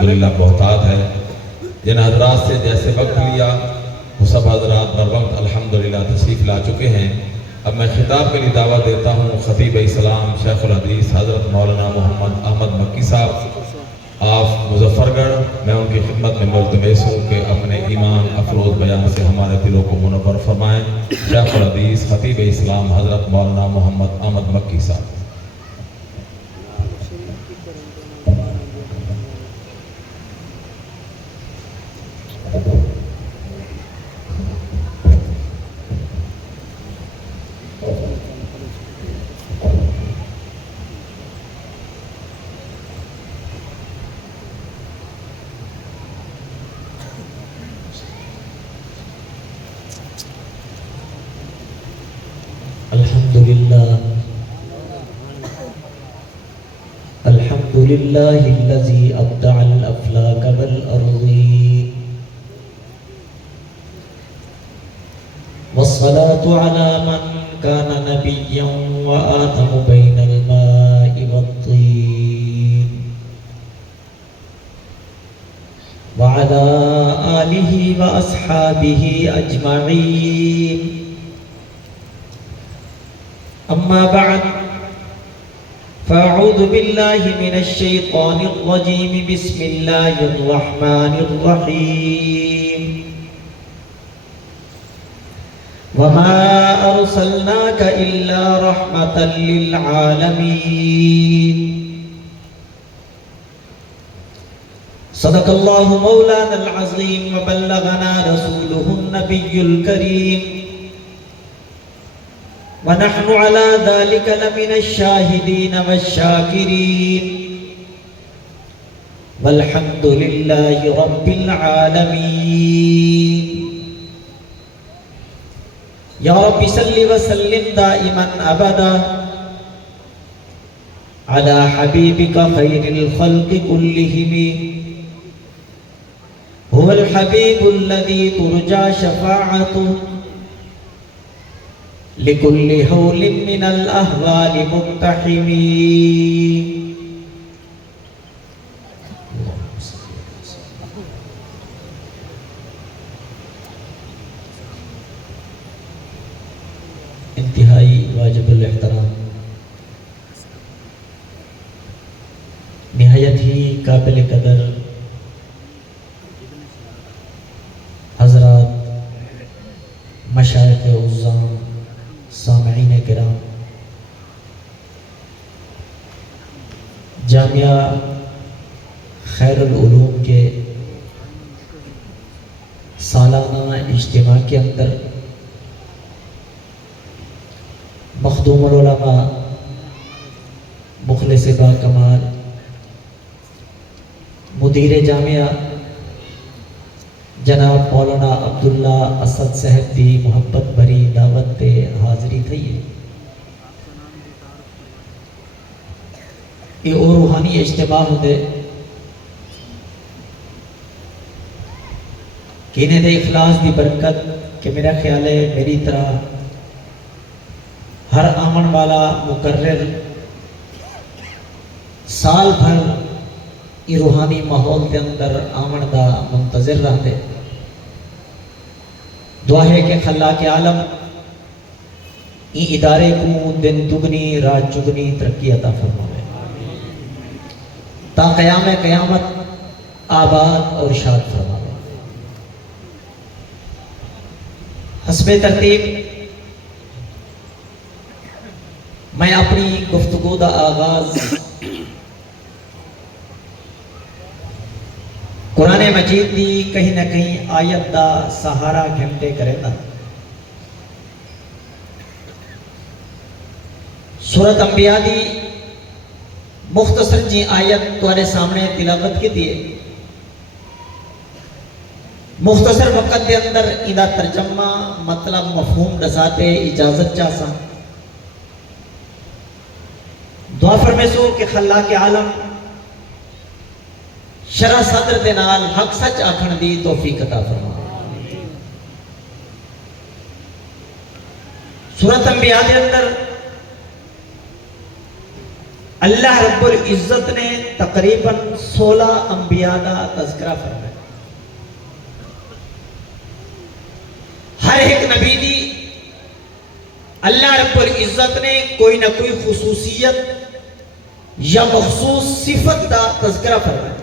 الحمدللہ بہتات ہے. جن حضرات سے جیسے وقت لیا وہ سب حضرات بر وقت الحمدللہ تشریف لا چکے ہیں. اب میں خطاب کے لیے دعوت دیتا ہوں خطیب اسلام شیخ الحدیث حضرت مولانا محمد احمد مکی صاحب آف مظفر گڑھ. میں ان کی خدمت میں ملتمس ہوں کہ اپنے ایمان افروز بیان سے ہمارے دلوں کو منور فرمائیں. شیخ الحدیث خطیب اسلام حضرت مولانا محمد احمد مکی صاحب. الحمد لله الذي أبدع الأفلاك والأرضين والصلاة على من كان نبيا وآدم بين الماء والطين وعلى آله وأصحابه أجمعين. أما بعد فأعوذ بالله من الشيطان الرجيم. بسم الله الرحمن الرحيم. وما أرسلناك إلا رحمة للعالمين. صدق الله مولانا العظيم وبلغنا رسوله النبي الكريم ونحن على ذلك لمن الشاهدين والشاكرين والحمد لله رب العالمين. يا رب صل وسلم دائما أبدا على حبيبك خير الخلق كلهم. هو الحبيب الذي ترجى شفاعته لكل حول من الأهوال مقتحمين. انتہائی واجب الاحترام نہایت ہی قابل قدر حضرات مشائخ عظام سامعین کرام، جامعہ خیر العلوم کے سالانہ اجتماع کے اندر مخدوم العلماء مخلص با کمال مدیر جامعہ جناب مولانا عبداللہ اسد صاحب دی محبت بھری دعوت تے حاضری تھی. یہ اور روحانی اجتماع ہوتے کہ انہیں دے اخلاص دی برکت کہ میرا خیال ہے میری طرح ہر آمن والا مقرر سال بھر یہ روحانی ماحول کے اندر آمن دا منتظر رہتے. دعا ہے کہ خلاق عالم این ادارے کو دن دگنی رات چگنی ترقی عطا فرمائے تا قیام قیامت آباد اور شاد فرمائے. حسب ترتیب میں اپنی گفتگو دا آغاز قرآن مجید دی کہیں نہ کہیں آیت دا سہارا گھنٹے کرے دا. سورۃ انبیاء دی مختصر جی آیت تمہارے سامنے تلاوت کی دیئے. مختصر وقت دے اندر ادھا ترجمہ مطلب مفہوم دساتے اجازت چاہسا. دعا فرمیسو کہ خلاق عالم شرح صدر دے نال حق سچ آکھن دی توفیق عطا فرما. سورۃ انبیاء دے اندر اللہ رب العزت نے تقریباً 16 انبیاء کا تذکرہ فرمایا. ہر ایک نبی دی اللہ رب العزت نے کوئی نہ کوئی خصوصیت یا مخصوص صفت کا تذکرہ فرمایا.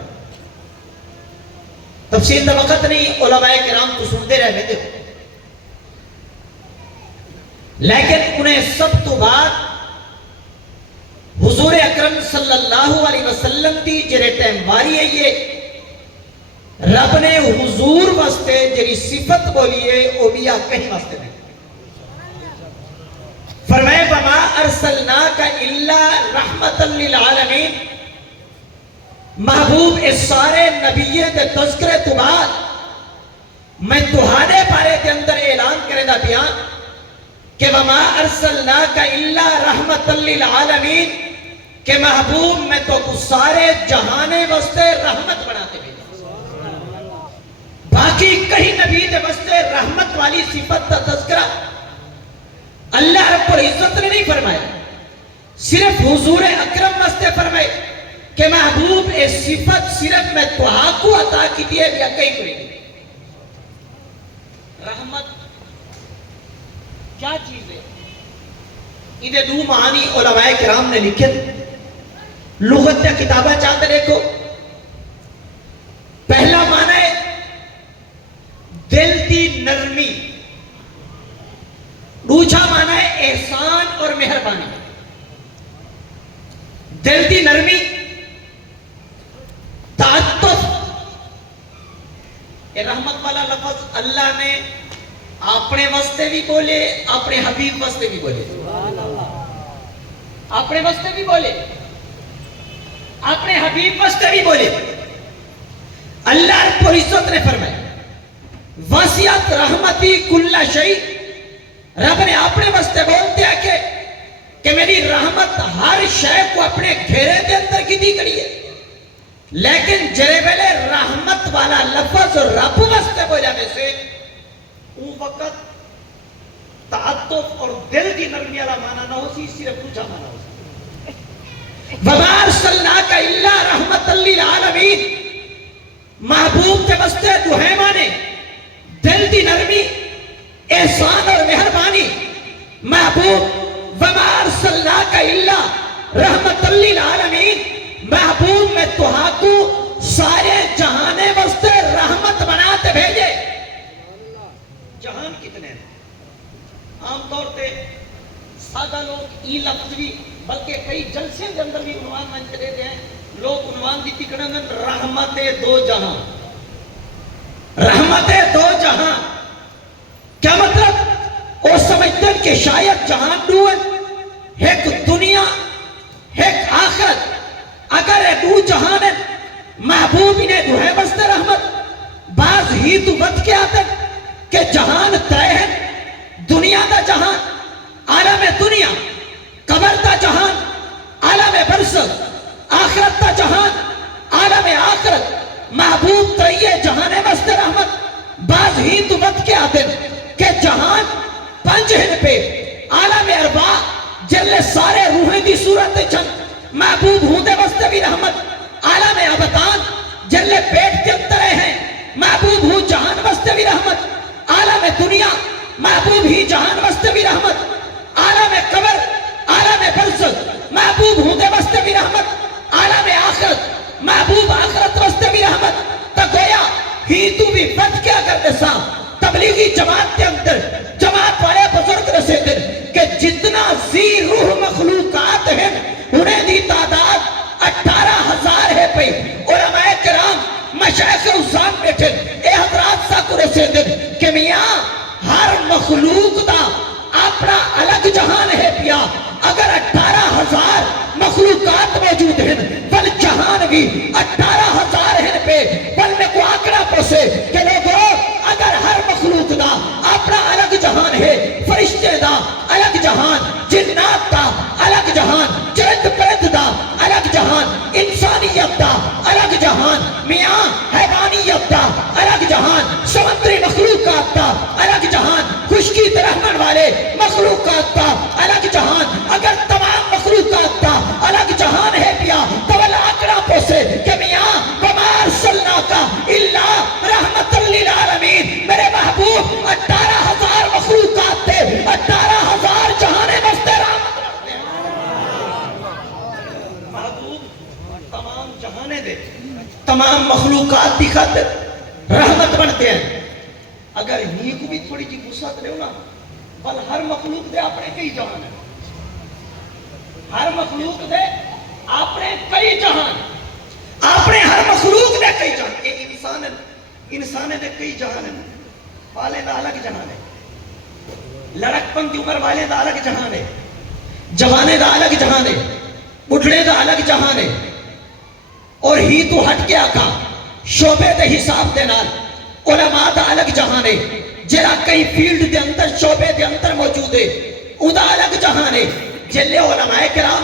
تفصیل کا وقت نہیں، علماء کرام تو سنتے رہے تھے، لیکن انہیں سب تو بعد حضور اکرم صلی اللہ علیہ وسلم کی جڑے ٹائم واری ہے، یہ رب نے حضور واسطے جڑی صفت بولی ہے وہ بھی کہیں واسطے نہیں فرمائے وما ارسلناک الا رحمتا للعالمین. محبوب اس سارے نبیوں کے تذکرے تو بعد میں تہاڈے بارے کے اندر اعلان کرے دا بیان کہ وما ارسلناک الا رحمتا للعالمین، کہ محبوب میں تو سارے جہانے واسطے رحمت بناتے ہیں. باقی کہیں نبی دے واسطے رحمت والی صفت کا تذکرہ اللہ رب العزت نے نہیں فرمایا، صرف حضور اکرم واسطے فرمائے کہ محبوب اے صفت صرف میں تو کو عطا کی دیئے یا کہیں کوئی نہیں. رحمت کیا چیز ہے؟ انہیں دو معنی علماء کرام نے لکھے، لغت یا کتابہ چاہتے دیکھو. پہلا معنی ہے دل کی نرمی، دوسرا معنی ہے احسان اور مہربانی. دل کی نرمی، تعطف. یہ رحمت والا لفظ اللہ نے اپنے واسطے بھی بولے، اپنے حبیب واسطے بھی بولے. اپنے واسطے بھی بولے، اپنے حبیب واسطے بھی بولے. اللہ رب العزت نے فرمایا وسعت رحمتی کل شیء. رب نے اپنے واسطے بولتے ہیں کہ میری رحمت ہر شے کو اپنے گھیرے کے اندر کی دی کری ہے. لیکن جرے ویلے رحمت والا لفظ رب واسطے بولا میں سے اون وقت تعطف اور دل کی نرمی والا معنی نہ ہو سی، صرف دوسرا معنی ہو سی. وما ارسلناک الا رحمتا للعالمین. محبوب کے واسطے دوہے معنی دل کی نرمی، احسان اور مہربانی. محبوب وما ارسلناک الا رحمتا للعالمین، محبوب میں تہا کو سارے جہانے واسطے رحمت بناتے بھیجے. جہان کتنے ہیں؟ عام طور پہ سادہ لوگ ای لفظ بھی بلکہ کئی جلسے کے اندر بھی عنوان منچ دیتے ہیں. لوگ عنوان دی تکڑن رحمت دو جہاں. رحمت دو جہاں کیا مطلب؟ وہ سمجھتے ہیں کہ شاید جہان دو ہے، ایک دنیا ایک آخرت. اگر یہ دو جہان ہے، محبوب انہیں دو ہے بستے رحمت. بعض ہی تو بد کے آتے کہ جہان طے ہے، دنیا دا جہان، عالم دنیا، قبر دا جہان، عالم برزخ، آخرت دا جہان، عالم آخرت. محبوب طیے جہانے بستے رحمت. بعض ہی تو بد کے آتے کہ جہان پنج ہیں پہ عالم اربع جلے سارے روحیں دی صورت چند. محبوب ہوں دے بستے بھی رحمت. عالم ابطان جلے پیٹ کے اندر ہیں، محبوب ہوں جہان بستے بھی رحمت. عالم دنیا محبوب ہی جہان بستے بھی رحمت. عالم قبر، عالم برزخ محبوب ہوں دے بستے بھی رحمت. عالم آخرت محبوب آخرت بستے بھی رحمت. تو گویا ہی تو بھی بد کیا کرتے سا تبلیغی جماعت کے اندر جماعت والے بزرگ رسے دن کہ جتنا زی روح مخلوقات ہیں انہیں دی تعداد 18,000 ہے پہ. علماء کرام مشایخ عظام بیٹھے اے حضرات سا کو رسے دن کہ میاں ہر مخلوق دا اپنا الگ جہان ہے پیا. اگر 18,000 مخلوقات موجود ہیں بل جہان بھی 18,000 ہیں پہ. بل میں کو آکڑا پسے کہ لوگوں اگر ہر مخلوق دا اپنا الگ جہان ہے، فرشتے دا الگ جہان، جنات دا الگ جہان، چرند پرند دا الگ جہان، انسانیت دا الگ جہان، میاں حیوانیت دا الگ جہان، سمندری مخلوقات دا الگ جہان، خشکی درہمن والے مخلوقات دا الگ جہان. اگر تمام مخلوقات دا الگ جہان تمام مخلوقات کی خاطر رحمت بنتے ہیں. اگر ہی کو بھی تھوڑی جی وسعت لے نا بل ہر مخلوق دے اپنے کئی جہان ہیں. ہر مخلوق دے اپنے کئی جہان, اپنے ہر مخلوق دے کئی جہان. یہ انسان دے کئی جہان ہیں. والے دا الگ جہان ہے, لڑک پن کی عمر والے دا الگ جہان ہے, جوانے دا الگ جہان ہے, بڑھڑے دا الگ جہان ہے. اور ہی تو ہٹ کے آکا شعبے دے حساب دے نال علماء دا الگ جہان ہے. جرا کئی فیلڈ دے اندر شعبے دے اندر موجود ہے ادا الگ جہان ہے. جلے علماء کرام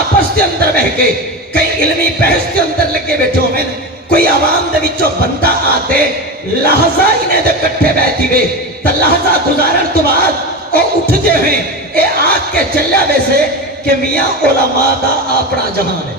آپس دے اندر بہ کے کئی علمی بحث دے اندر لگے بیٹھے ہوئے, کوئی عوام دے وچوں بندہ آتے لحظہ انہیں دے کٹھے بیٹھی ہوئے تو لحظہ گزارن تو بعد او اٹھتے ہوئے اے آگ کے چلے ویسے کہ میاں علماء دا اپنا جہان ہے,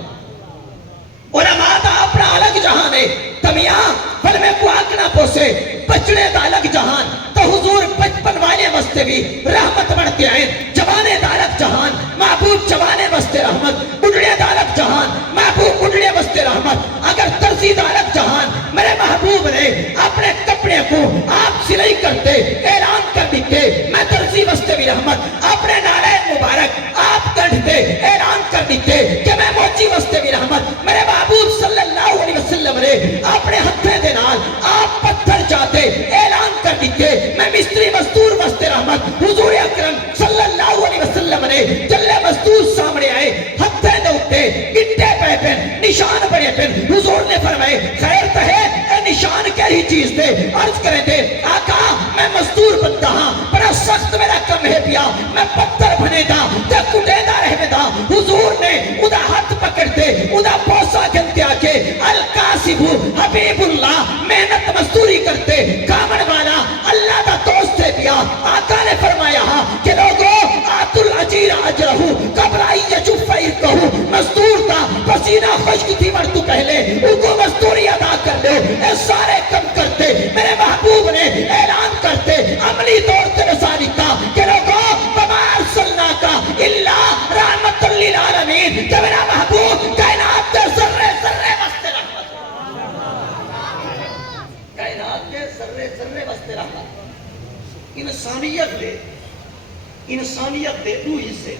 علماء دا اپنا الگ جہان ہے. تمیاں پر میں کو آکنا پوسے بچڑے دا الگ جہان تو حضور بچپن والے واسطے بھی رحمت بڑھتے ہیں. جوانے دا الگ جہان محبوب جوانے واسطے رحمت, بڑھڑے دا الگ جہان محبوب بڑھڑے واسطے رحمت. اگر ترسی دا الگ جہان میرے محبوب نے اپنے کپڑے کو آپ سلائی کرتے اعلان کر دیتے میں ترسی واسطے بھی رحمت, اپنے نعرہ مبارک آپ کڑھتے اعلان کر دیتے کہ میں موچی واسطے بھی رحمت. میرے محبوب صلی اللہ علیہ وسلم نے اپنے ہتھے دے نال آپ پتھر جاتے اعلان کر دیتے میں مستری مزدور واسطے رحمت. حضور اکرم صلی اللہ علیہ وسلم نے جلے مزدور سامنے آئے ہتھے دے اٹھے گٹے پہ پہن نشان بڑے پہن. حضور نے فرمائے خیر تو ہے اے نشان کیسی چیز دے. عرض کریں دے آقا میں مزدور بنتا ہاں بڑا سخت میرا کم ہے پیا میں پتھر بنے دا تے کٹے دا رہے دا. حضور نے ادا ہاتھ پکڑ دے ادا پوسا گنتے آکے القاسب حبیب اللہ محنت مزدوری کرتے کامن والا اللہ دا دوست ہے پیا. آقا نے فرمایا کہ لوگوں آت العجیر اجرہو قبل آئی یجف فرقہو, مزدور دا پسینہ خشک تھی مر تو پہلے ان کو مزدوری ادا کر لے. اے سارے کم کرتے میرے محبوب نے اعلان کرتے عملی طور سے رسالی تھا کہ لوگوں وما ارسلناک الا رحمت للعالمین, کہ میرا محبوب کائنات دے ذرے ذرے واسطے رحمت, کائنات دے ذرے ذرے واسطے رحمت. انسانیت دے دو حصے,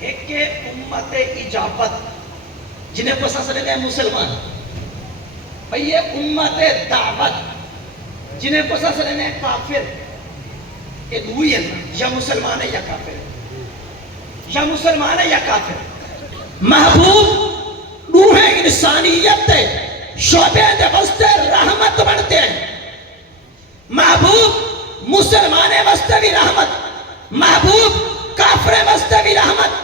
ایک کہ امت اجابت جنہیں کو سسرے دے مسلمان, بھئی یہ امت دعوت جنہیں کو سسرے دے کافر. کہ دوئی ہے یا مسلمان ہے یا کافر, یا مسلمان ہے یا کافر. محبوب روح انسانیت دے شعبے دے واسطے رحمت بنتے ہیں. محبوب مسلمان واسطے بھی رحمت, محبوب کافر واسطے بھی رحمت.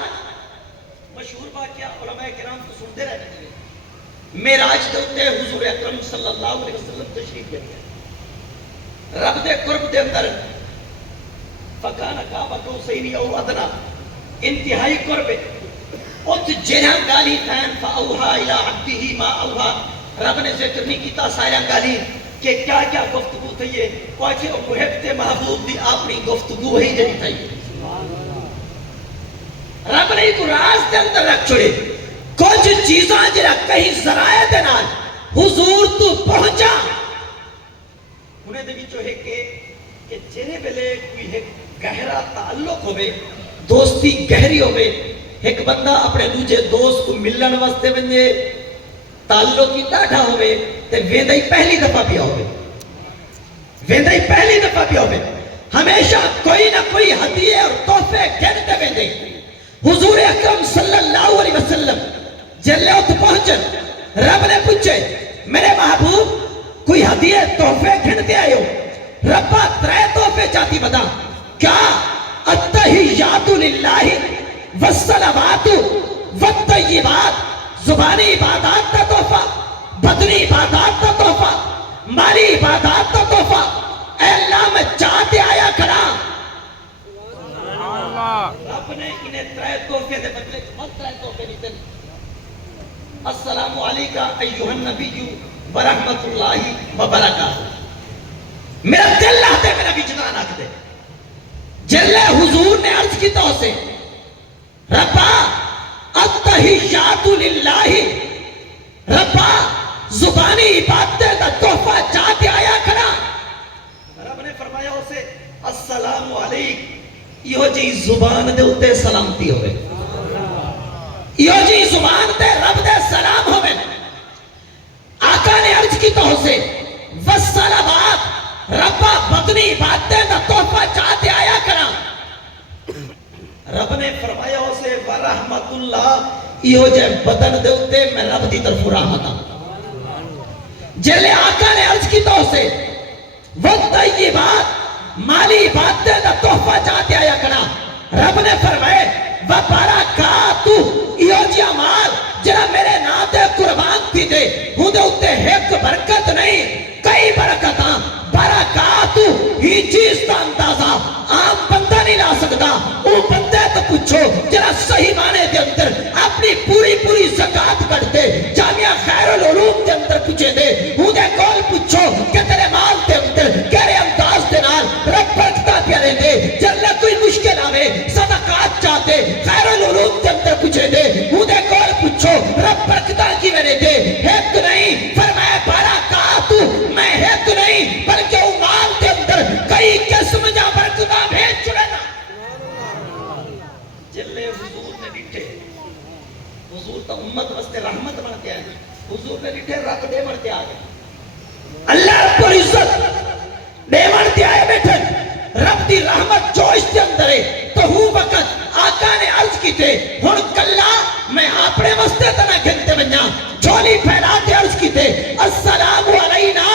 مشہور واقعہ علماء کرام کو سنتے رہتے ہیں. معراج دے اوتے حضور اکرم صلی اللہ علیہ وسلم تشریف لے گئے رب دے قرب دے اندر فکان کعبہ قوسین او ادنا, انتہائی قرب ات جہاں گالی تھین فاوحا الی عبدہ ما اوحا. رب نے ذکر نہیں کیتا سارا گالی کہ کیا کیا گفتگو تھی ہے پاچے او محب تے محبوب دی اپنی گفتگو ہی جڑی تھی. رب نے کو راز دے اندر رکھ چھوڑے کچھ چیزاں جڑا کہیں ذرائع دے نال حضور تو پہنچا انہیں دے وچوں ہے کہ جنے ویلے کوئی ایک گہرا تعلق ہوئے دوستی گہری ہوئے, ایک بندہ اپنے دوجے دوست کو ملن واسطے بنجے تعلق کی ڈاٹا ہوئے تے ویندہ ہی پہلی دفعہ پیا ہوئے, ویندہ ہی پہلی دفعہ پیا ہوئے. ہمیشہ کوئی نہ کوئی ہدیے اور تحفے گھنتے ویندے. حضور اکرم صلی اللہ علیہ وسلم جلے ات پہنچن رب نے پوچھے میرے محبوب کوئی ہدیے تحفے گھنتے آئے ہو. ربا ترے تحفے چاہتی بتا کیا التحیات للہ والصلوات والطیبات, زبانی عبادات کا تحفہ, بدنی عبادات کا تحفہ, مالی عبادات کا تحفہ. اے اللہ میں چاہتے آیا کھڑا. رب نے انہیں ترے تحفے دے بدلے مت ترے تحفے نہیں دے. السلام علیکہ ایوہ النبی ورحمت اللہ وبرکاتہ. میرا دل آتے میرا وجدان آتے دے. جلے حضور نے عرض کی تو سے ربا التحیات للہ ربا زبانی عبادت دا تحفہ چاہتے آیا کھڑا. رب نے فرمایا اسے السلام علیک یہ جی زبان دے اتے سلامتی ہوئے, یہ جی زبان دے رب دے سلام ہوئے. آقا نے عرض کی تو سے والصلوات ربا بدنی عبادت دا تحفہ چاہتے آیا کھڑا. رب نے فرمایا اسے ورحمت اللہ یہ جے بدن دے اتے میں رب دی طرف رحمت آتا. جلے آقا نے عرض کی تو سے والطیبات مالی عبادت دا تحفہ چاہتے آیا کنا. رب نے فرمائے وبرکاتہ یہ جی عمال جنہ میرے نام دے قربان تھی دے ہوں دے اتے ایک برکت نہیں کئی برکتاں. برکاتہ ہی چیز کا اندازہ عام بندہ نہیں لا سکتا. وہ بندے تو پوچھو جنہ صحیح معنی دے اندر اپنی پوری زکاة کرتے جامعہ خیر العلوم دے اندر پوچھے دے ہوں دے کول پوچھو کہ تیرے مال دے اندر کہرے انداز دے نال رب برکتہ پیارے دے. جلہ کوئی مشکل آوے صدقات چاہتے خیر العلوم دے اندر پوچھے دے ہوں دے کول پوچھو رب برکتہ کی میرے دے. ایک نہیں فرمائے برکاتہ میں ایک نہیں بلکہ مال دے اندر کئی قسم جا برکتہ بھیج چڑے نا. جلے حضور نے ڈٹھے حضور تا امت واسطے رحمت بنتے آئے. حضور نے ڈٹھے رب دے بنتے آگئے. اللہ رب العزت دے بنتے آئے بیٹھے رب دی رحمت جو اس دے اندر ہے. تو ہوں وقت آقا نے عرض کی تھے ہن کلا میں اپنے واسطے تنا گھنتے بنیا جھولی پھیلاتے عرض کی تھے السلام علینا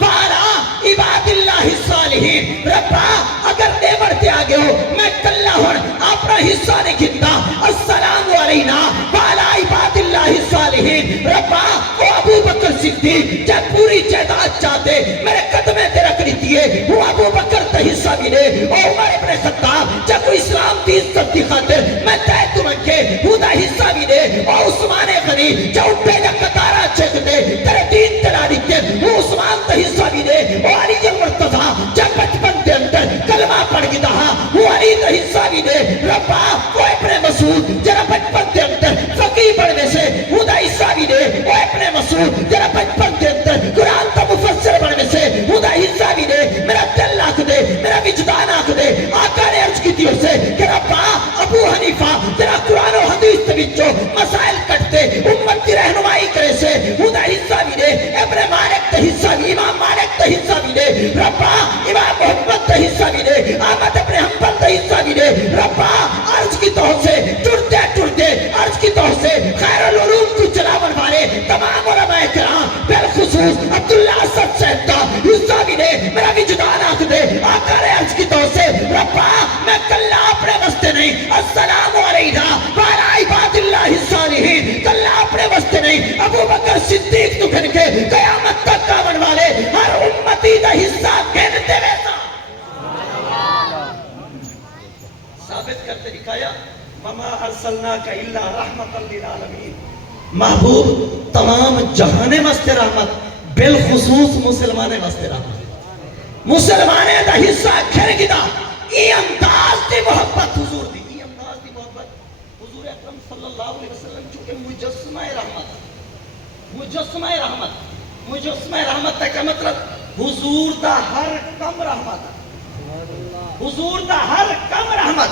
وعلا عباد اللہ الصالحین. ربا اگر دے بڑھتے آگے ہو میں کلا ہوں اپنا حصہ نہیں گھنتا. السلام علینا وعلا عباد اللہ الصالحین. ربا وہ ابو بکر صدیق جب پوری جائیداد چاہتے میرے قدمے تے رکھ دیئے وہ ابو بکر تا حصہ بھی دے. اور عمر ابن خطاب جب کوئی اسلام دی عزت دی خاطر میں تے تمہیں کے وہ دا حصہ بھی دے. اور عثمان غنی جب پہ جا قطارہ چک دے تیرے دین تیرا دیتے وہ عثمان تا حصہ بھی دے. اور علی المرتضیٰ جب بچپن دے اندر کلمہ پڑھ گتا وہ علی تا حصہ بھی دے. ربا وہ ابن مسعود جرا بچپن دے اندر فقی پڑھنے سے وہ دا حصہ بھی دے. وہ ابن مسعود جرا بچپن دے اندر قرآن تا مفسر پڑھنے سے وہ دا حصہ بھی دے. میرا دل آکھ دے میرا وجدان آکھ دے. آقا نے عرض کی تھی اسے کہ ربا ابو حنیفہ جرا قرآن و حدیث تے بچو مسائل کٹتے امت کی رہنمائی کرے سے وہ دا حصہ بھی دے. ابن مالک تے حصہ بھی امام مالک تے حصہ بھی دے. ربا امام محمد تے حصہ بھی دے. احمد ابن حنبل تے حصہ بھی دے. ربا عرض کی توہ سے ٹرتے عرض کی توہ سے خیر العلوم کو چلاون والے تمام علماء کرام بالخصوص عبداللہ اسد صاحب کا حصہ بھی دے. میرا وجدان آکھ دے. آقا نے عرض کی توہ سے ربا میں کلا اپنے واسطے نہیں السلام علینا وعلا عباد اللہ الصالحین کلا اپنے واسطے نہیں ابو بکر صدیق تو گھن کے قیامت تک آون والے ہر امتی دا حصہ گھنتے ویسا ثابت کرتے دکھایا وما ارسلناک الا رحمت للعالمین. محبوب تمام جہانے واسطے رحمت بالخصوص مسلمانے واسطے رحمت. مسلمانے دا حصہ کھر گدا ای انداز دی محبت حضور دی. ای انداز دی محبت حضور اکرم صلی اللہ علیہ وسلم چونکہ مجسمہ رحمت کا مطلب حضور دا ہر کم رحمت. حضور دا ہر کم رحمت.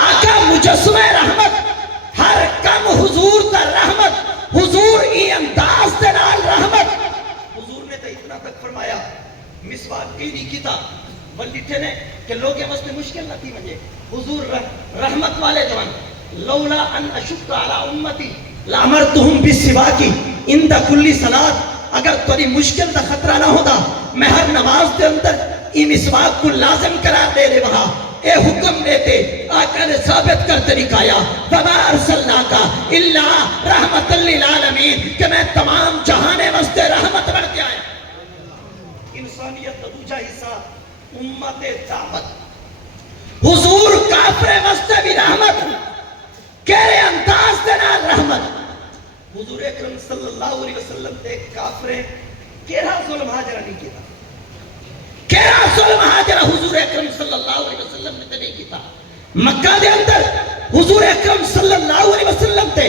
آقا مجسمہ رحمت ہر کم حضور دا رحمت. حضور ای انداز دے نال رحمت. حضور نے تو اتنا تک فرمایا مسواک کی نہیں کیتا بلڈٹھے نے کہ لوگ یہ واسطے مشکل نہ تھی مجھے. حضور رحمت والے جوان لولا ان اشق علی امتی لامرتہم بالسواک عند کل صلاۃ. اگر تھوڑی مشکل دا خطرہ نہ ہوتا میں ہر نماز دے اندر ای مسواک کو لازم قرار دے وہاں اے حکم دیتے. آقا نے ثابت کرتے دکھایا وما ارسلناک الا رحمت للعالمین کہ میں تمام جہانے واسطے رحمت بن کے آیا. انسانیت دوجا حصہ امت دعوت. حضور کافر واسطے بھی رحمت کہرے انداز دے نال رحمت. حضور اکرم صلی اللہ علیہ وسلم تے کافریں کیڑا ظلم حاجرہ نہیں کیتا. کیڑا ظلم حاجرہ حضور اکرم صلی اللہ علیہ وسلم نے نہیں کیتا. مکہ دے اندر حضور اکرم صلی اللہ علیہ وسلم تے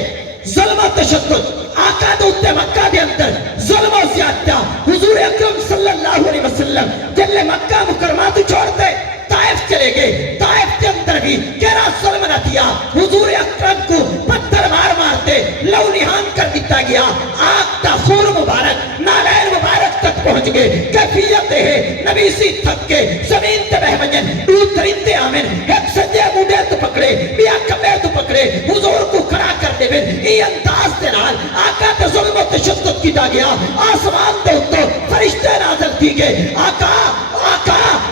ظلم و تشدد آقا دے اتے مکہ دے اندر ظلم و زیادتہ حضور اکرم صلی اللہ علیہ وسلم جلے مکہ مکرمہ تو چھوڑتے طائف چلے گئے طائف کے اندر بھی کہنا ظلم نہ دیا حضور اکرم کو پتھر مار مارتے لو نہان کر دیتا گیا آگ تا خور مبارک نالین مبارک تک پہنچ گئے کیفیت ہے نبی سی تھک کے زمین تے بہ ونجن دو ترنتے آمن ایک سجے موڈے تو پکڑے بیا کبے تو پکڑے حضور کو کھڑا کر دے بین ای انداز دے نال آقا تے ظلم و تشدد کیتا گیا آسمان دے اتو فرشتے نازل کی گئے آقا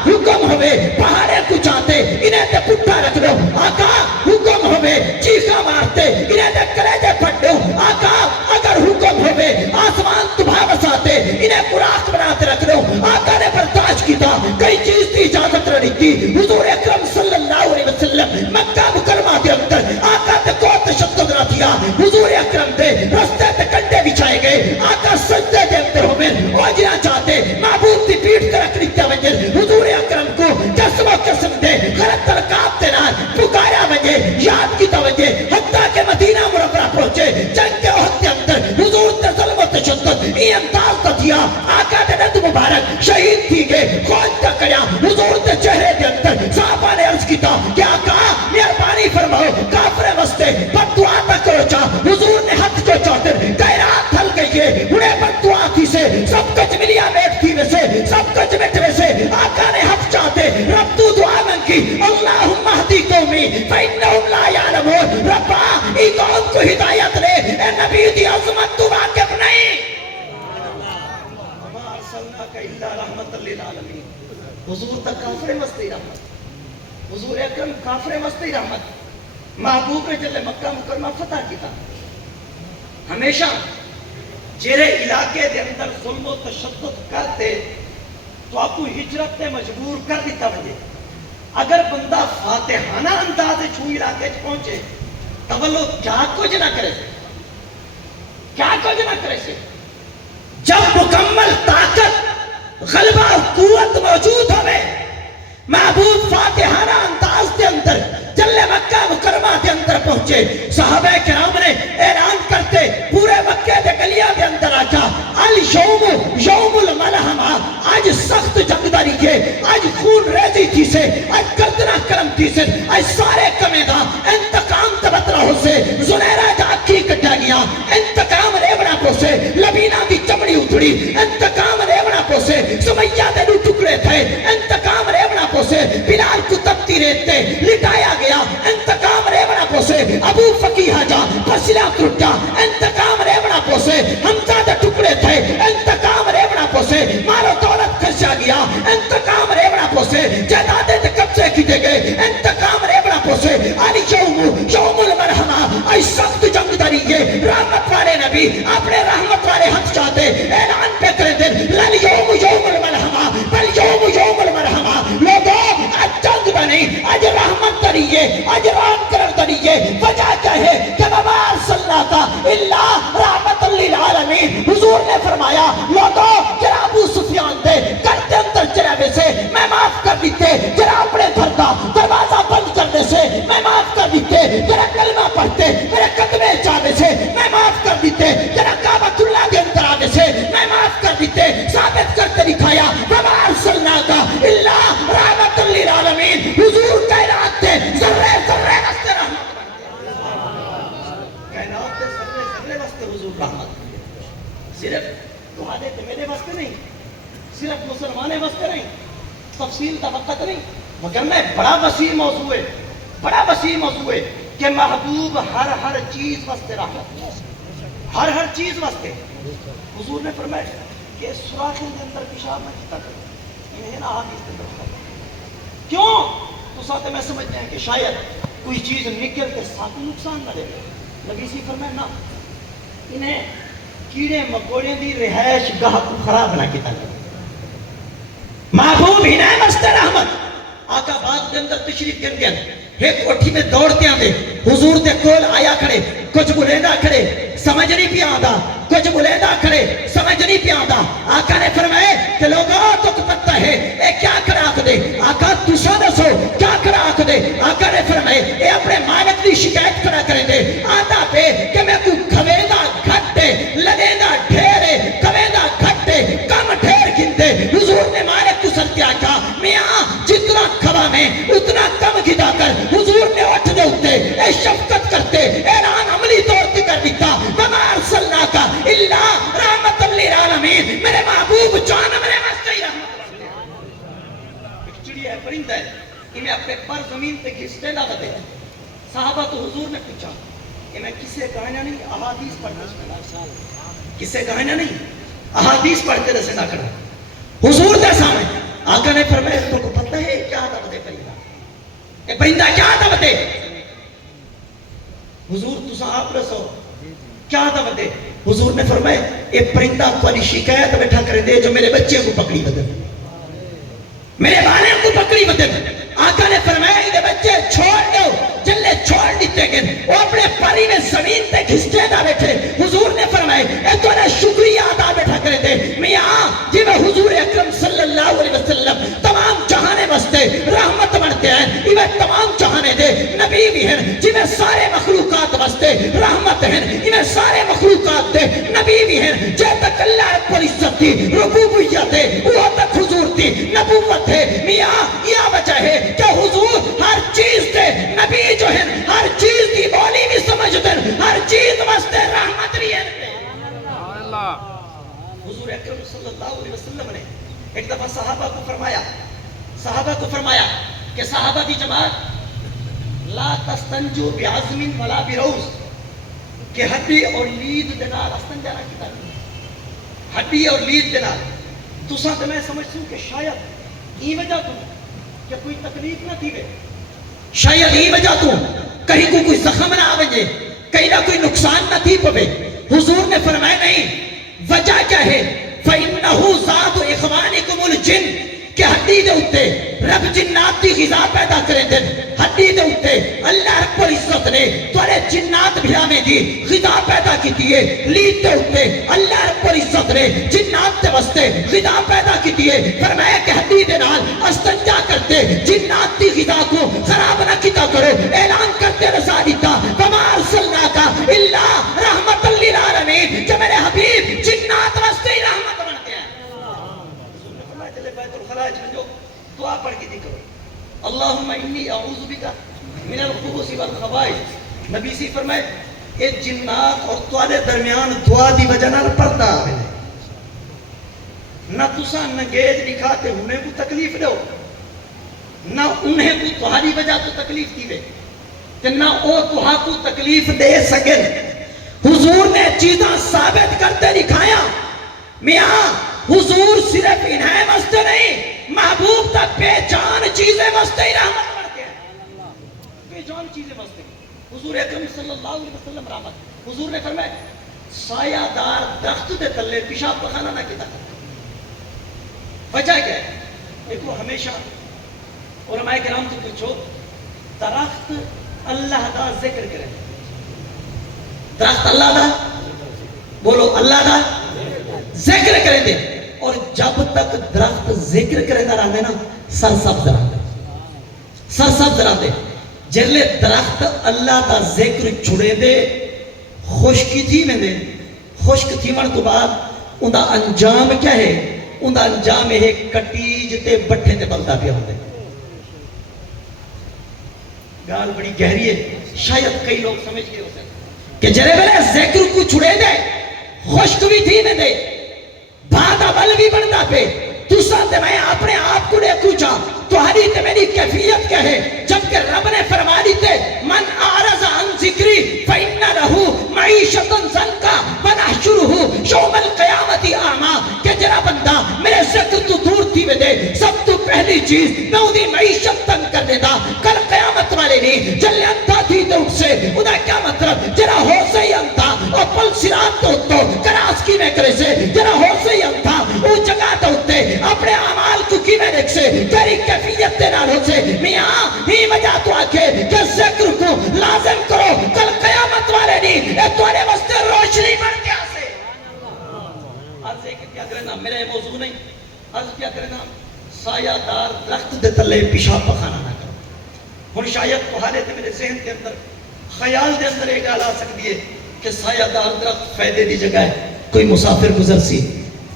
حکم ہوئے پہاڑے کو چاہتے انہیں تے پٹھا رکھ دو آقا حکم ہوئے چیخا مارتے انہیں تے کلیجے پھٹ دو آقا اگر حکم ہوئے آسمان تمہا بساتے انہیں براق بناتے رکھ دو آقا نے برداشت کی تھا کئی چیز کی اجازت رہی تھی حضور اکرم صلی اللہ علیہ وسلم مکہ مکرمہ کے اندر آقا تے کو تشدد نہ دیا حضور اکرم دے رستے تے کنڈے بچھائے گئے آقا سجدے کے اندر ہوئے اوجنا چاہتے معبود دی پیٹ تے رکھ لیتے ونجر حضور اکرم کو قسم و قسم دے غلط ترکاب تے نال پکارا ونجے یاد کی توجہ حتیٰ کہ مدینہ منورہ پہنچے جنگ کے عہد کے اندر حضور تے ظلم و تشدد ای انداز تا دیا آقا دے ند مبارک شہید تھی گئے خود تا کریا حضور تے چہرے دے اندر صحابہ نے عرض کیتا کہ آقا مہربانی فرماؤ کافر واسطے بد دعا تا کرو چا حضور نے ہاتھ جو چوٹر کائنات ہل گئی ہے انہیں بد دعا تھی سے سب کچھ ملیا بیٹھ تھی ویسے سب کچھ بیٹھ ویسے آقا نے ہاتھ چاہتے رب تو دعا منگی اللہم اہدی قومی فإنہم لا یعلمون ربا ای قوم کو ہدایت لے اے نبی دی عظمت تو واقف نہیں وما ارسلناک الا رحمت للعالمین حضور تک کافر مستی رحمت حضور اکرم کافر مستی رحمت محبوب نے جلے مکہ مکرمہ فتح کی تھا ہمیشہ جیرے علاقے دے اندر ظلم و تشدد کرتے تو آپ کو ہجرت تے مجبور کر دیتا بجے اگر بندہ فاتحانہ انداز چھو علاقے پہنچے تولو کیا کچھ نہ کرے سے کیا کچھ نہ کرے سے جب مکمل طاقت غلبہ قوت موجود ہوئے محبوب فاتحانہ انداز دے اندر جلے مکہ مکرمہ دے اندر پہنچے صحابہ کرام نے اعلان کرتے پورے مکہ دے گلیاں دے اندر آجا اليوم یوم الملحمہ آج سخت جنگ داری ہے آج خون ریزی تھی سے آج گردنہ کرم تھی سے آج سارے کمیں دا انتقام تبت رہو سے زنیرہ جا کی کٹا گیا انتقام ریونا کو سے لبینہ دی چمڑی اتھڑی انتقام ریونا کو سے سمیہ دے دو ٹکڑے تھے انتقام ریونا کو سے بلال کو تبتی ریتے لٹایا گیا انتقام ریونا کو سے ابو فقیہ جا پسلا ٹوٹا انتقام ریونا کو سے حمزہ دے ٹکڑے تھے انتقام ریونا کو سے مارو دولت خرچا گیا انتقام ریونا کو سے جائیدادیں دے قبضے کیتے گئے انتقام ریونا کو سے علی یوم المرحمہ ای سخت جنگ داری ہے رحمت والے نبی اپنے رحمت والے ہاتھ چاہتے اعلان پہ کریں دیں لن یوم المرحمہ بل یوم المرحمہ لوگوں آج جنگ بنی آج رحمت دریئے آج رام کرن دریئے وجہ کیا ہے کہ وما ارسلناک الا رحمت للعالمین حضور نے فرمایا لوگوں جرا ابو سفیان دے کرتے اندر جرابے سے میں معاف کر دیتے جرا اپنے گھر کا دروازہ بند کرنے سے میں معاف کر دیتے جرا کلمہ پڑھتے میرے قدمے چاہنے سے میں معاف کر دیتے جرا کعبۃ اللہ کے اندر آنے سے میں معاف کر دیتے ثابت کرتے دکھایا وما ارسلناک الا رحمت للعالمین حضور کائنات دے ذرے ذرے واسطے رحمت کائنات دے ذرے ذرے واسطے حضور رحمت صرف دعا دیتے میرے واسطے نہیں صرف مسلمانے واسطے نہیں تفصیل کا وقت نہیں مگر میں بڑا وسیع موضوع ہے بڑا وسیع موضوع ہے کہ محبوب ہر چیز واسطے رحمت ہر چیز واسطے حضور نے فرمایا کہ سوراخ کے اندر پیشاب نہ کیتا کرو یہ نہ حدیث کے اندر کیوں تو ساتھ میں سمجھتے ہیں کہ شاید کوئی چیز نکل کے ساتھ نقصان نہ دے نبی سی فرمایا نہ انہیں کیڑے مکوڑے دی رہائش گاہ کو خراب نہ کیتا کرو محبوب ہی نہ مست رحمت آقا بات کے اندر تشریف کر گیا ایک کوٹھی میں دوڑتے آندے حضور دے کول آیا کھڑے کچھ بلیندہ کھڑے سمجھ نہیں پیا آندا کچھ بلیندہ کھڑے سمجھ نہیں پیا آندا آقا نے فرمائے کہ لوگوں تو پتہ ہے اے کیا کرا آکھ دے آقا تسا دسو کیا کرا آکھ دے آقا نے فرمائے اے اپنے مالک دی شکایت کرا کریں دے آندا پہ کہ میں کو پرندہ ہے انہیں اپنے پر زمین پہ گھستے نہ بتے صحابہ تو حضور نے پوچھا کہ میں کسے کہنا نہیں احادیث پڑھتے رسے کسے کہنا نہیں احادیث پڑھتے رسے نہ کرنا حضور دے سامنے آقا نے فرمایا تو کو پتہ ہے کیا تھا بتے پرندہ اے پرندہ کیا تھا بتے حضور تو صاحب رسو کیا تھا بتے حضور نے فرمایا اے پرندہ تھوڑی شکایت بیٹھا کریں دے جو میرے بچے کو پکڑی بدل میرے بالے کو پکڑی بدل آقا نے فرمایا یہ بچے چھوڑ دو جلے چھوڑ دیتے گئے وہ اپنے پری میں زمین تے گھستے نہ بیٹھے حضور نے فرمایا اے تو نے شکریہ ادا بیٹھا کرے دے میاں جی میں حضور اکرم صلی اللہ علیہ وسلم تمام جہانے بستے رحمت بنتے ہیں یہ تمام جہانے دے نبی بھی ہیں جی میں سارے مخلوقات بستے رحمت ہیں یہ سارے مخلوقات دے نبی بھی ہیں جے تک اللہ رب العزت کی ربوبیت ہے وہ تک حضور کی نبوت ہے میاں یہ وجہ ہے کہ حضور ہر چیز دے نبی جو ہے ہر چیز کی بولی بھی سمجھتے ہیں ہر چیز واسطے رحمت بھی ہے حضور اکرم صلی اللہ علیہ وسلم نے ایک دفعہ صحابہ کو فرمایا کہ صحابہ کی جماعت لا تستنجو بعظم ولا بروز کہ ہڈی اور لید دنال استنجا نہ کیتا ہڈی اور لید دنال تساں تے میں سمجھتا ہوں کہ شاید یہ وجہ تو کہ کوئی تکلیف نہ تھی وے شاید یہ وجہ تو کہیں کوئی زخم نہ آوے کہیں نہ کوئی نقصان نہ تھی پوے حضور نے فرمایا نہیں وجہ کیا ہے فَإِنَّهُ ذَاتُ إِخْوَانِكُمُ الْجِنِّ کہ ہڈی دے اُتے رب جنات دی غذا پیدا کریں دے ہڈی دے اُتے اللہ رب العزت نے توڑے جنات بھیامے دی غذا پیدا کی دیئے لید دے اُتے اللہ رب العزت نے جنات دے وستے غذا پیدا کی دیئے فرمایا کہ ہڈی دے نال استنجا کرتے جنات دی غذا کو خراب نہ کیتا کرو اعلان کرتے رسا دیتا وَمَا أَرْسَلْنَاكَ إِلَّا رَحْمَةً لِّلْعَالَمِينَ کہ میرے حبیب جنات وستے ہی رحمت بنتے ہیں بیت الخلاج میں جو دعا پڑھ کے دیکھو اللہم انی اعوذ بکا من الخبث والخبائث نبی سی فرمائے کہ جنات اور توالے درمیان دعا دی وجہ نہ پڑھتا آئے نہ تسا نگیج دکھاتے انہیں کو تکلیف دو نہ انہیں کو تہاری وجہ تو تکلیف دی وے کہ نہ او تہا کو تکلیف دے سکن حضور نے چیزاں ثابت کرتے دکھایا میاں حضور صرف انہیں واسطے نہیں محبوب تک بے جان چیزیں واسطے ہی رحمت کرتے ہیں بے جان چیزیں واسطے حضور اکرم صلی اللہ علیہ وسلم رحمت حضور نے فرمایا سایہ دار درخت دے تلے پیشاب پخانہ نہ کیتا وجہ کیا ہے دیکھو ہمیشہ علماء کرام تو پوچھو درخت اللہ دا ذکر کرے درخت اللہ دا بولو اللہ دا ذکر کریں دے اور جب تک درخت ذکر کریں دا رہنے نا سرسبز رہنے جلے درخت اللہ دا ذکر چھڑے دے خوشکی تھی میں دے خوشک تھی من تو بعد ان دا انجام کیا ہے ان دا انجام ہے کٹیج تے بٹھے تے بلدہ پیا ہوندے گال بڑی گہری ہے شاید کئی لوگ سمجھ گئے ہوتے کہ جرے بلے ذکر کو چھڑے دے خوشک بھی تھی میں دے بھادا بل بھی بنتا پہ تو ساتھ میں اپنے آپ کو دیکھو چاہ تو حدیث میری کیفیت کیا ہے جبکہ رب نے فرما دیتے من آرز عن ذکری فإن لہو معیشتاً زنکا ونحشرہو شوم القیامت آما کہ جرا بندہ میرے ذکر تو دور تھی میں دے سب تو پہلی چیز میں انہیں معیشت تنگ کر دیتا کل قیامت والے نہیں جلے انتا تھی تو ان سے انہیں کیا مطلب جرا ہو سے ہی انتا اور پل سرات تو تو کراس کی میں کرے سے جرا ہو سے ہی انتا وہ جگہ تو ہوتے اپنے عمال کو کی میں دیکھ سے تیری کیفیت دینا ہو سے میاں ہی وجہ تو آکے کہ ذکر کو لازم کرو کل قیامت والے نہیں اے توڑے واسطے روشنی بن گیا سے عرض ہے کہ کیا کرنا میرے موضوع نہیں عرض کیا کرنا سایہ دار درخت دے تلے پیشاب پخانا نہ کرو ہن شاید کو حالے تے میرے ذہن کے اندر خیال دے اندر ایک آل آ سکتی ہے کہ سایہ دار درخت فائدے دی جگہ ہے کوئی مسافر گزر سی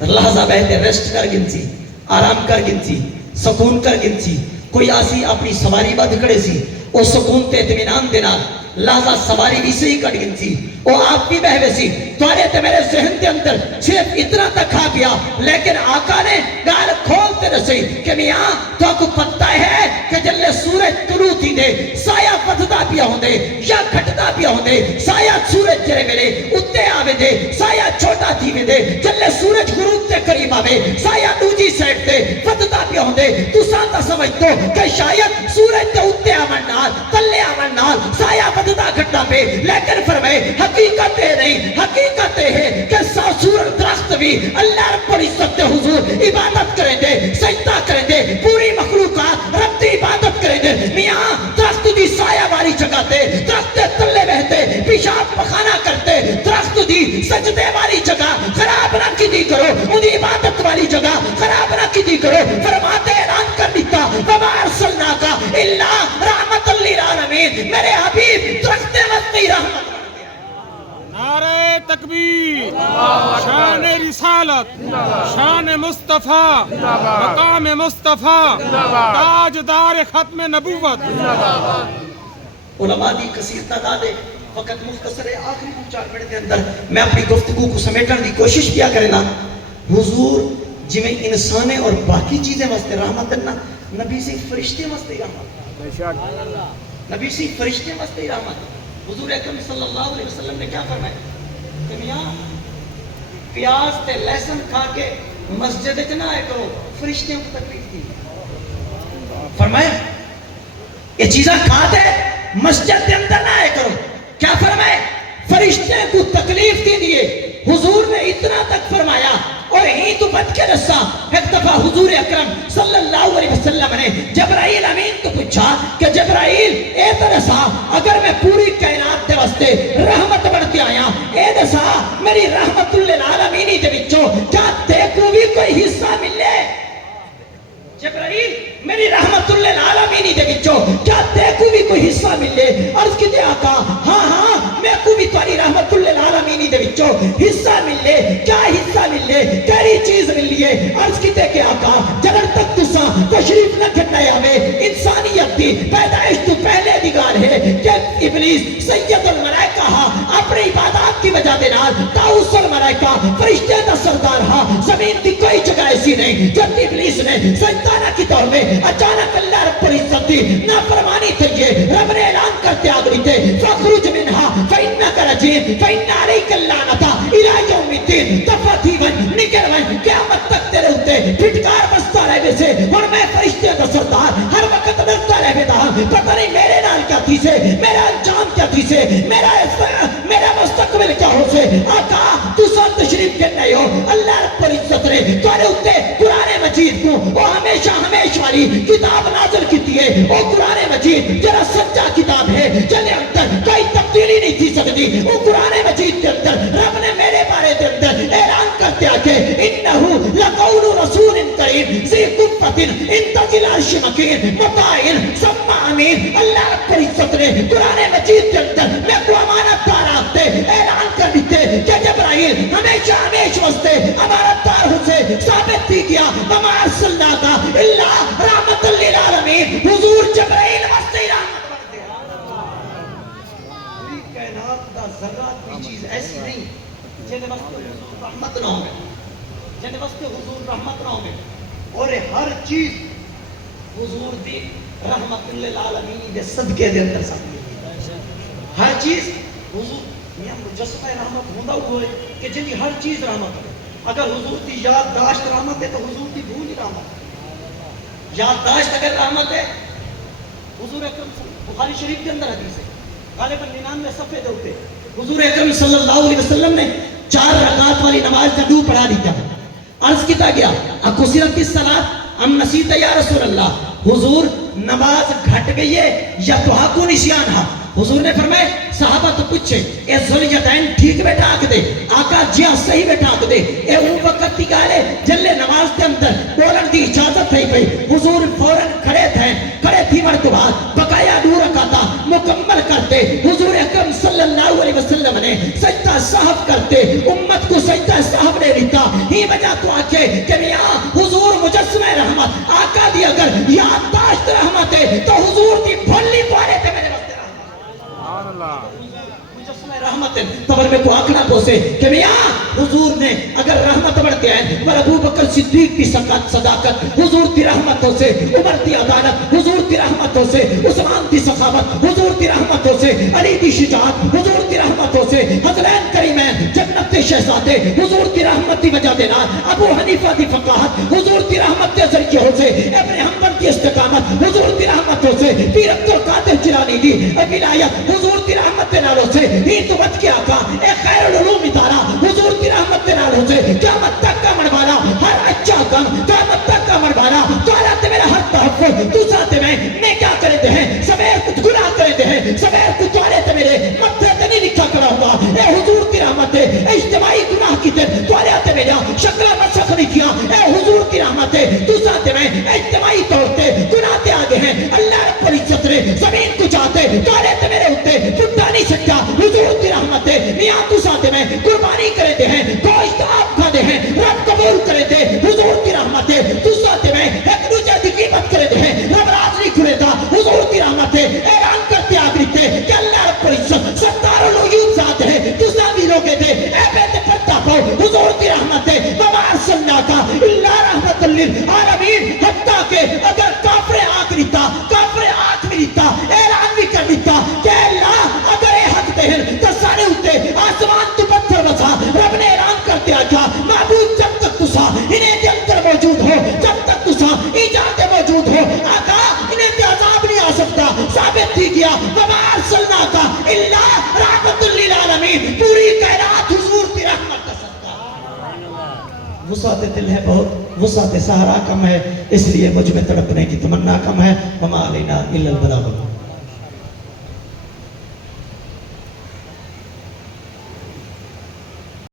لحظہ بیٹھے ریسٹ کر گنسی آرام کر گنسی سکون کر گنسی کوئی آسی اپنی سواری بد کھڑے سی او سکون تے اطمینان دینا لحظہ سواری بھی سے ہی کٹ گنسی او آپ بھی بہوے سی تو آنے تے میرے ذہن کے اندر صرف اتنا تک کھا پیا لیکن آقا نے گال کھولتے رسی کہ میاں تو آپ کو پتہ ہے پیا ہوندے یا گھٹدا پیا ہوندے سایہ سورج جڑے ویلے اُتے آوے دے سایہ چھوٹا تھی ویندے جلے سورج غروب تے قریب آوے سایہ دوجی سائڈ تے وددا پیا ہوندے تساں تا سمجھدو کہ شاید سورج تے اُتے آون نال تلے آون نال سایہ وددا گھٹدا پے لیکن فرمائے حقیقت ہے نہیں حقیقت ہے کہ سورج درخت بھی اللہ رب العزت کے حضور عبادت کریں دے سجدہ کریں دے پوری مخلوقات رب دی عبادت کریں دے میاں درخت دی سایہ والی جگہ تے درخت تلے بہتے پیشاب پخانہ کرتے درخت دی سجدے والی جگہ خراب نہ کی دی کرو انہی عبادت والی جگہ خراب نہ کی دی کرو فرماتے اعلان کر دیتا وَمَا أَرْسَلْنَاكَ إِلَّا رَحْمَةً لِّلْعَالَمِينَ میرے حبیب درخت وقتی رحمت نعرہ تکبیر شان رسالت شان مصطفیٰ مقام مصطفیٰ تاجدار ختم نبوت علماء دی کثیر تعداد ہے وقت مختصر ہے آخری 4 منٹ کے اندر میں اپنی گفتگو کو سمیٹنے دی کوشش کیا کرنا حضور جویں انسان اور باقی چیزیں واسطے رحمت نہ نبی سے فرشتے واسطے رحمت نبی سے فرشتے واسطے رحمت حضور اکرم صلی اللہ علیہ وسلم نے کیا فرمایا کہ میاں پیاز تے لہسن کھا کے مسجد وچ نہ آئے کرو فرشتوں کو تکلیف دی فرمایا یہ چیزاں کھاتے مسجد کے اندر نہ آئے کرو کیا فرمائے فرشتے کو تکلیف دی دیئے حضور نے اتنا تک فرمایا اور ہی تو بچ کے رسا ایک دفعہ حضور اکرم صلی اللہ علیہ وسلم نے جبرائیل امین کو پوچھا کہ جبرائیل اے ترسا اگر میں پوری کائنات دے واسطے رحمت بڑھتے آیا اے دسا میری رحمت للعالمینی دے وچوں کیا دیکھو بھی کوئی حصہ ملے جبرائیل میری رحمت للعالمینی دے وچوں کیا دیکھو بھی کوئی حصہ ملے عرض کی دے آقا ہاں میں کو بھی تاری رحمت للعالمینی دے وچوں حصہ ملے کیا حصہ ملے کیری چیز ملیے عرض کی دے کہ آقا جگر تک تساں تشریف نہ کرنا آوے انسانیت دی پیدائش تو پہلے دی گال ہے کہ ابلیس سید الملائکہ اپنی عبادات کی وجہ دے نال تاؤس الملائکہ فرشتے دا سردار زمین دی کوئی جگہ ایسی نہیں جب ابلیس نے سجدانہ کی طور میں اچانک اللہ رب العزت دی نافرمانی تھئیے رب نے اعلان کرتے آگری تھے فَخْرُجْ مِنْهَا فَإِنَّكَ رَجِيمٌ فَإِنَّ عَلَيْكَ اللَّعْنَةَ إِلَىٰ يَوْمِ الدِّينِ دفعتی ون نکل ون قیامت تک تیرے ہوتے پھٹکار بستا رہے سے اور میں فرشتے دا سردار ہر وقت ڈرتا رہے دا پتہ نہیں میرے نال کیا تھی سے میرا انجام کیا تھی سے میرا مستقبل کیا ہو سے آقا تو سب تشریف کرنے ہو اللہ رب العزت نے تارے ہوتے قرآن مجید کو وہ ہمیشہ والی کتاب نازل کیتی ہے وہ قرآن مجید جرا سچا کتاب ہے جنہیں اندر کوئی تبدیلی نہیں تھی سکتی وہ قرآن مجید کے اندر رب نے میرے بارے کے اندر اعلان کرتے آکے انہو لقول رسول کریم ذی قوت عند العرش مکین مطاع ثم امین اللہ رب العزت نے قرآن مجید کے اندر میں کو امانت دار آتے اعلان کر دیتے کہ جبرائیل ہمیشہ واسطے امانت دار ہو سے ثابت تھی کیا وما ارسلناک الا رحمت للعالمین حضور جبرائیل واسطے رحمت بنتے پوری کائنات دا ذرات بھی چیز ایسی نہیں جنہیں واسطے حضور رحمت نہ ہوئے جنہیں واسطے حضور رحمت نہ ہوئے اور ہر چیز حضور دی رحمت للعالمین دے صدقے دے اندر سب ہر چیز حضور میاں مجسمہ رحمت ہوندہ ہوئے کہ جن کی ہر چیز رحمت ہے اگر حضور دی یادداشت رحمت ہے تو حضور دی بھول ہی رحمت ہے یادداشت اگر رحمت ہے حضور اکرم بخاری شریف کے اندر حدیث ہے غالباً 99 صفحے دے ہوتے حضور اکرم صلی اللہ علیہ وسلم نے 4 رکعات والی نماز کا دو پڑھا دیتا ہے عرض کیتا گیا اکسرت الصلاۃ ام نسیت یا رسول اللہ حضور نماز گھٹ گئی ہے یا تو کو نسیان ہے حضور نے فرمائے صحابہ تو پوچھے اے ذوالجدین ٹھیک بیٹھا آکھ دے آقا جی صحیح بیٹھا آکھ دے اے وہ وقت کی گالے جلے نماز کے اندر بولن دی اجازت نہیں پئی حضور فوراً کھڑے تھی مرد بعد بقایا دور رکھاتا مکمل کرتے حضور اکرم صلی اللہ علیہ وسلم نے سجدہ صاحب کرتے امت کو سجدہ صاحب نے دیتا ہی وجہ تو آکے کہ میاں حضور مجسمہ رحمت آقا دی اگر یادداشت رحمت ہے تو حضور دی بھلی پارے تے میرے وقت مجسمہ رحمت تبر میں کو آنکھ نہ پوسے کہ میاں حضور نے اگر رحمت بڑھتے ہیں اور ابو بکر صدیق کی صداقت حضور کی رحمتوں سے، عمر کی عدالت حضور کی رحمتوں سے، عثمان کی سخاوت حضور کی رحمتوں سے، علی کی شجاعت حضور کی رحمتوں سے، حضرین کریمین جنت کے شہزادے حضور کی رحمت کی وجہ دینا، ابو حنیفہ کی فقاہت حضور کی رحمت کے ذریعے سے، ابن حنبل کی استقامت حضور کی رحمتوں سے، پیر عبد القادر جیلانی کی ولایت حضور کی رحمت کے نالوں سے، ہند مت کے آقا اے خیر العلوم ادارہ حضور کی رحمت کے نالوں سے، قیامت تک کا مروالا ہر اچھا کام قیامت تک کا مروالا تارا تے میرا ہر تحفظ تو ساتھ میں کیا کرے دے ہیں سویر کچھ گناہ کرے دے ہیں سویر کچھ تارے تے میرے متھے تے نہیں لکھا کرا ہوا اے حضور کی رحمت ہے اجتماعی گناہ کی تے تارے تے میرا شکلہ مسخ نہیں کیا اے حضور کی رحمت ہے تو ساتھ میں اجتماعی طور تے گناہ تے آگے ہیں اللہ رب العزت نے زمین کو چاہتے تارے تے میرے ہوتے پھٹا نہیں سکتا حضور کی رحمت ہے میاں تو ساتھ میں قربانی کرے دے ہیں گوشت آپ کھا دے ہیں رب قبول کرے دے حضور کی رحمت ہے تو ساتھ میں ایک دوسرے کی قیمت کرے دے ہیں رب راز نہیں کھلے دا حضور کی رحمت ہے اعلان کرتے آگریتے کہ اللہ رب العزت ستار العیوب ذات ہے تو سامی لوگے دے اے بیت پتہ پاؤ حضور کی رحمت ہے وما ارسلناک الا رحمت للعالمین حتیٰ کہ اگر کافر آگریتا کافر آگریتا اعلان بھی کر دیتا کہ اللہ اگر اے حق دے ہیں تو سارے ہوتے آسمان تو پتھر بسا رب نے اعلان کرتے آجا معبود جب تک تسا انہیں دے اندر موجود ہو جب تک تسا ایجاد موجود ہو آقا انہیں دے عذاب نہیں آ سکتا ثابت تھی گیا وما ارسلناک الا رحمت للعالمین پوری کائنات حضور کی رحمت کا صدقہ وسعت دل ہے بہت وسعت سہارا کم ہے اس لیے مجھ میں تڑپنے کی تمنا کم ہے وما علینا الا البلاغ